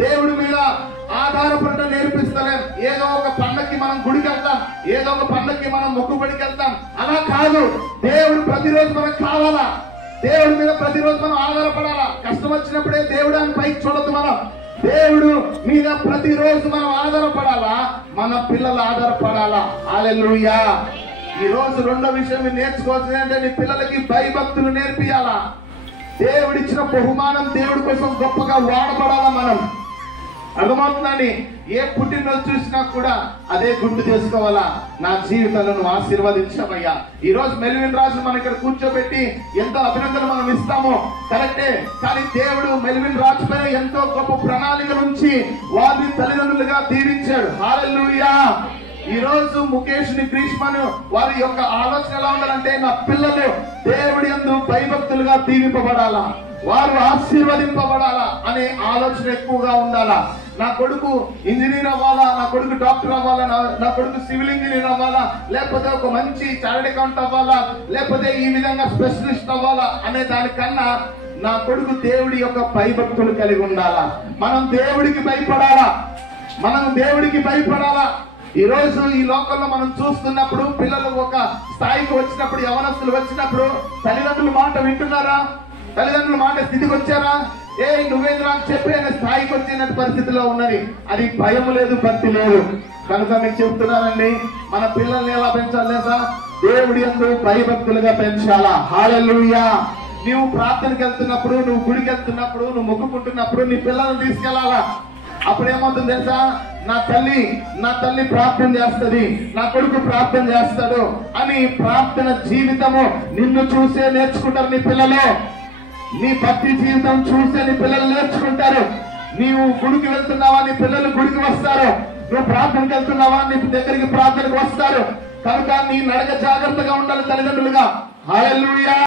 దేవుడి మీద ఆధారపడడం నేర్పిస్తలేం. ఏదో ఒక పండక్కి మనం గుడికి వెళ్తాం, ఏదో ఒక పండక్కి మనం మొక్కుబడికి వెళ్తాం, అలా కాదు. దేవుడు ప్రతిరోజు మనకు కావాలా, దేవుడి మీద ప్రతిరోజు మనం ఆధారపడాలా. కష్టం వచ్చినప్పుడే దేవుడు అని పైకి చూడద్దు. మనం దేవుడు మీద ప్రతిరోజు మనం ఆధారపడాలా, మన పిల్లలు ఆధారపడాలా. హల్లెలూయా. ఈ రోజు రెండో విషయం మీరు నేర్చుకోవాల్సింది అంటే నీ పిల్లలకి భయభక్తులు నేర్పియాలా. దేవుడిచ్చిన బహుమానం దేవుడి కోసం గొప్పగా వాడబడాలా. మనం అర్థమవుతుందని ఏ పుట్టినరోజు చూసినా కూడా అదే గుర్తు చేసుకోవాలా, నా జీవితంలో నువ్వు ఆశీర్వదించమయ్యా. ఈ రోజు మెల్విన్ రాజు మనం ఇక్కడ కూర్చోబెట్టి ఎంతో అభినందన మనం ఇస్తాము, కరెక్టే. కానీ దేవుడు మెల్విన్ రాజు పైన ఎంతో గొప్ప ప్రణాళిక నుంచి వారిని తల్లిదండ్రులుగా దీవించాడు. హల్లెలూయా. ఈ రోజు ముఖేష్ ని, గ్రీష్మను వారి యొక్క ఆలోచన ఎలా ఉండాలంటే నా పిల్లలు దేవుడి యందు భయభక్తులుగా దీవింపబడాలా, వారు ఆశీర్వదింపబడాలా అనే ఆలోచన ఎక్కువగా ఉండాలా. నా కొడుకు ఇంజనీర్ అవ్వాలా, నా కొడుకు డాక్టర్ అవ్వాలా, నా కొడుకు సివిల్ ఇంజనీర్ అవ్వాలా, లేకపోతే ఒక మంచి చార్టెడ్ అకౌంట్ అవ్వాలా, లేకపోతే ఈ విధంగా స్పెషలిస్ట్ అవ్వాలా అనే దానికన్నా నా కొడుకు దేవుడి యొక్క భయభక్తులు కలిగి ఉండాలా. మనం దేవుడికి భయపడాలా, మనం దేవుడికి భయపడాలా. ఈ రోజు ఈ లోకంలో మనం చూస్తున్నప్పుడు పిల్లలు ఒక స్థాయికి వచ్చినప్పుడు, యవనస్తులు వచ్చినప్పుడు తల్లిదండ్రుల మాట వింటున్నారా? తల్లిదండ్రుల మాట స్థితికి వచ్చారా? నువ్వేంద్రా అని చెప్పి ఆయన స్థాయికి వచ్చిన పరిస్థితిలో ఉన్నది. అది భయం లేదు, భక్తి లేదు. కనుక మీకు చెప్తున్నానండి, మన పిల్లల్ని ఎలా పెంచాలి లేదా? దేవుడి యందు భయభక్తులుగా పెంచాలా. హల్లెలూయా. నువ్వు ప్రార్థనకి వెళ్తున్నప్పుడు, నువ్వు గుడికి వెళ్తున్నప్పుడు, నువ్వు మొక్కుకుంటున్నప్పుడు నీ పిల్లల్ని తీసుకెళ్లాలా. అప్పుడు ఏమవుతుంది తెలుసా? నా తల్లి ప్రార్థన చేస్తుంది, నా కొడుకు ప్రార్థన చేస్తాడు అని ప్రార్థన జీవితము నిన్ను చూసే నేర్చుకుంటారు నీ పిల్లలు. నీ భక్తి జీవితం చూసే నీ పిల్లలు నేర్చుకుంటారు. నీవు గుడికి వెళ్తున్నావా, నీ పిల్లలు గుడికి వస్తారు. నువ్వు ప్రార్థనకి వెళ్తున్నావా, నీ దగ్గరికి ప్రార్థనకు వస్తారు. కనుక నీ నడక జాగ్రత్తగా ఉండాలి తల్లిదండ్రులుగా. హల్లెలూయా.